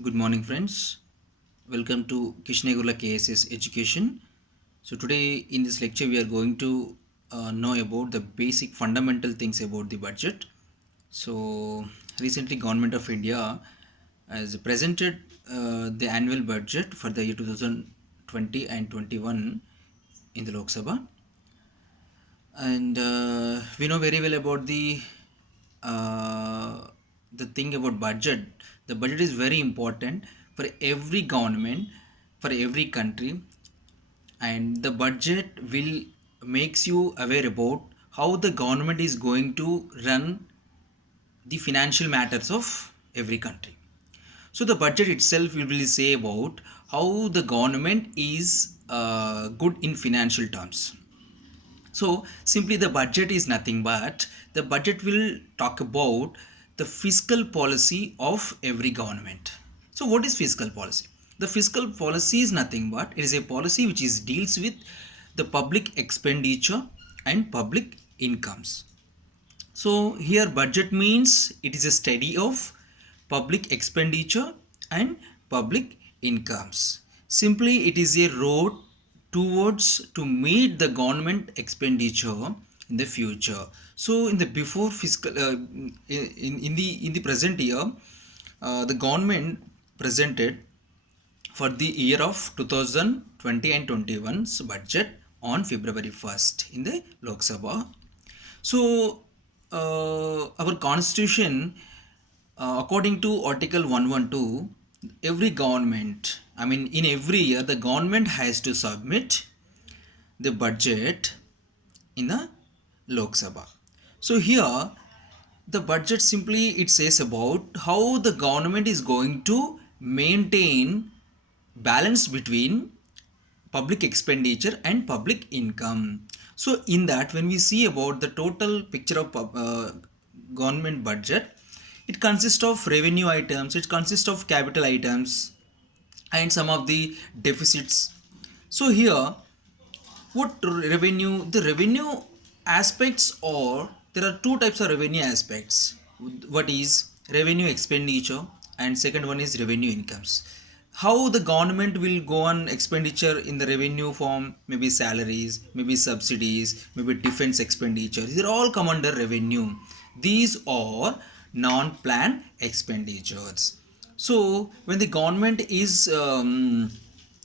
Good morning, friends. Welcome to Krishnagurla KSS Education. So today in this lecture we are going to know about the basic fundamental things about the budget. So recently Government of India has presented the annual budget for the year 2020 and 21 in the Lok Sabha, and we know very well about uh, the thing about budget. The budget is very important for every government, for every country, and the budget will makes you aware about how the government is going to run the financial matters of every country. So the budget itself will say about how the government is good in financial terms. So simply the budget is nothing but the budget will talk about the fiscal policy of every government. So what is fiscal policy? The fiscal policy is nothing but it is a policy which is deals with the public expenditure and public incomes. So here budget means it is a study of public expenditure and public incomes. Simply it is a road towards to meet the government expenditure in the future. So in the before fiscal in the present year, the government presented for the year of 2020 and 21's budget on February 1st in the Lok Sabha. So, our constitution, according to Article 112, every government, in every year, the government has to submit the budget in the Lok Sabha. So, here, the budget simply it says about how the government is going to maintain balance between public expenditure and public income. So in that when we see about the total picture of government budget, it consists of revenue items, it consists of capital items, and some of the deficits. So here what revenue, the revenue aspects, or there are two types of revenue aspects. What is revenue expenditure, and second one is revenue incomes. How the government will go on expenditure in the revenue form, maybe salaries, maybe subsidies, maybe defense expenditure, these are all come under revenue. These are non-planned expenditures. So when the government is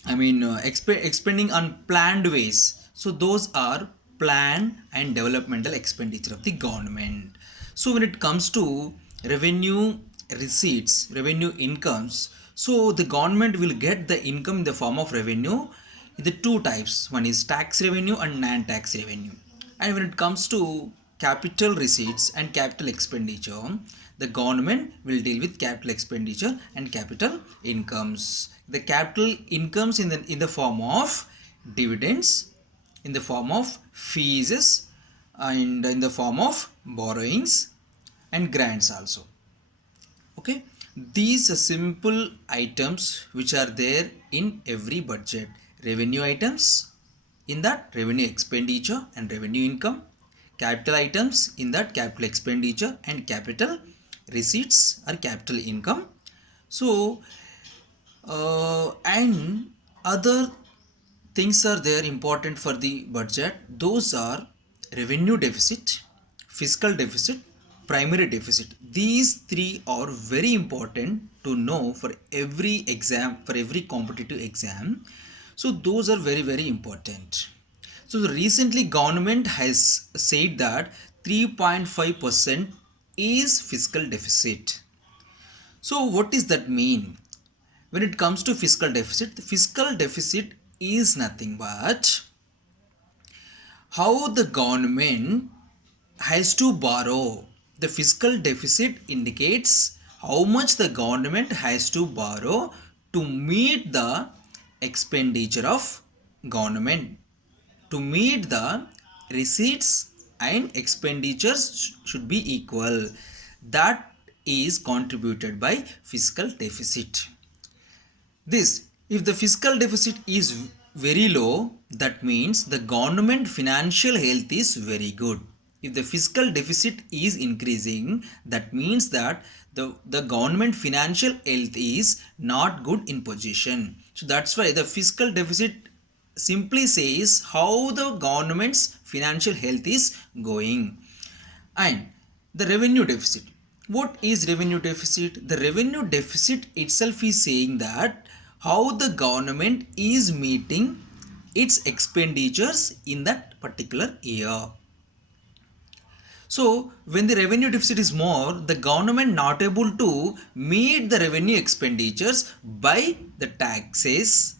expending on planned ways. So those are planned and developmental expenditure of the government. So when it comes to revenue receipts, revenue incomes, so the government will get the income in the form of revenue in the two types. One is tax revenue and non-tax revenue. And when it comes to capital receipts and capital expenditure, the government will deal with capital expenditure and capital incomes. The capital incomes in the form of dividends, in the form of fees, and in the form of borrowings and grants also. Okay, these are simple items which are there in every budget. Revenue items, in that revenue expenditure and revenue income. Capital items, in that capital expenditure and capital receipts or capital income. So and other things are there important for the budget. Those are revenue deficit, fiscal deficit, primary deficit. These three are very important to know for every exam, for every competitive exam. So those are very very important. So recently government has said that 3.5% is fiscal deficit. So what does that mean? When it comes to fiscal deficit, the fiscal deficit is nothing but how the government has to borrow. The fiscal deficit indicates how much the government has to borrow to meet the expenditure of government, to meet the receipts and expenditures should be equal. That is contributed by fiscal deficit. This, if the fiscal deficit is very low, that means the government financial health is very good. If the fiscal deficit is increasing, that means that the government financial health is not good in position. So that's why the fiscal deficit simply says how the government's financial health is going. And the revenue deficit. What is revenue deficit? The revenue deficit itself is saying that how the government is meeting its expenditures in that particular year. So when the revenue deficit is more, the government not able to meet the revenue expenditures by the taxes.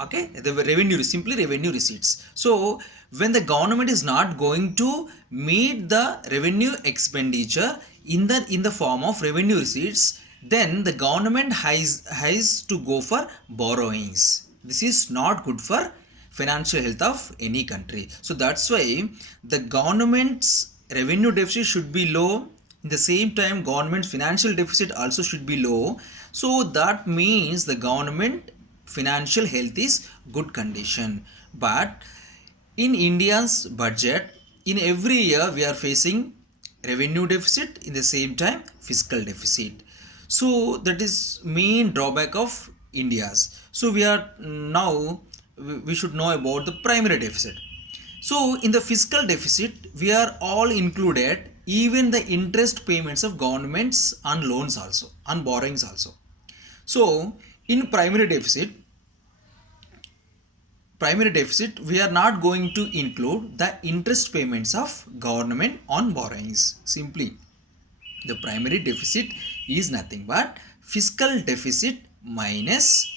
Okay, the revenue, simply revenue receipts. So when the government is not going to meet the revenue expenditure in the form of revenue receipts, then the government has to go for borrowings. This is not good for financial health of any country. So that's why the government's revenue deficit should be low. In the same time, government's financial deficit also should be low. So that means the government financial health is good condition. But in India's budget, in every year we are facing revenue deficit, in the same time fiscal deficit. So that is main drawback of India's. So we are now, we should know about the primary deficit. So in the fiscal deficit we are all included, even the interest payments of governments on loans also, on borrowings also. So in primary deficit we are not going to include the interest payments of government on borrowings. Simply the primary deficit is nothing but fiscal deficit minus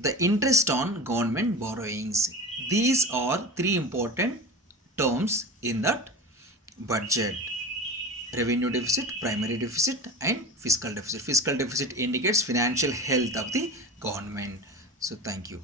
the interest on government borrowings. These are three important terms in that budget: revenue deficit, primary deficit, and fiscal deficit. Fiscal deficit indicates financial health of the government. So thank you.